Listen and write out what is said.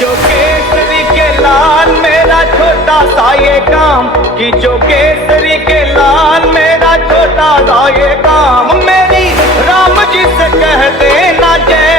जो केसरी के लाल मेरा छोटा सा ये काम, कि जो केसरी के लाल मेरा छोटा सा ये काम, मेरी राम जी से कह देना जय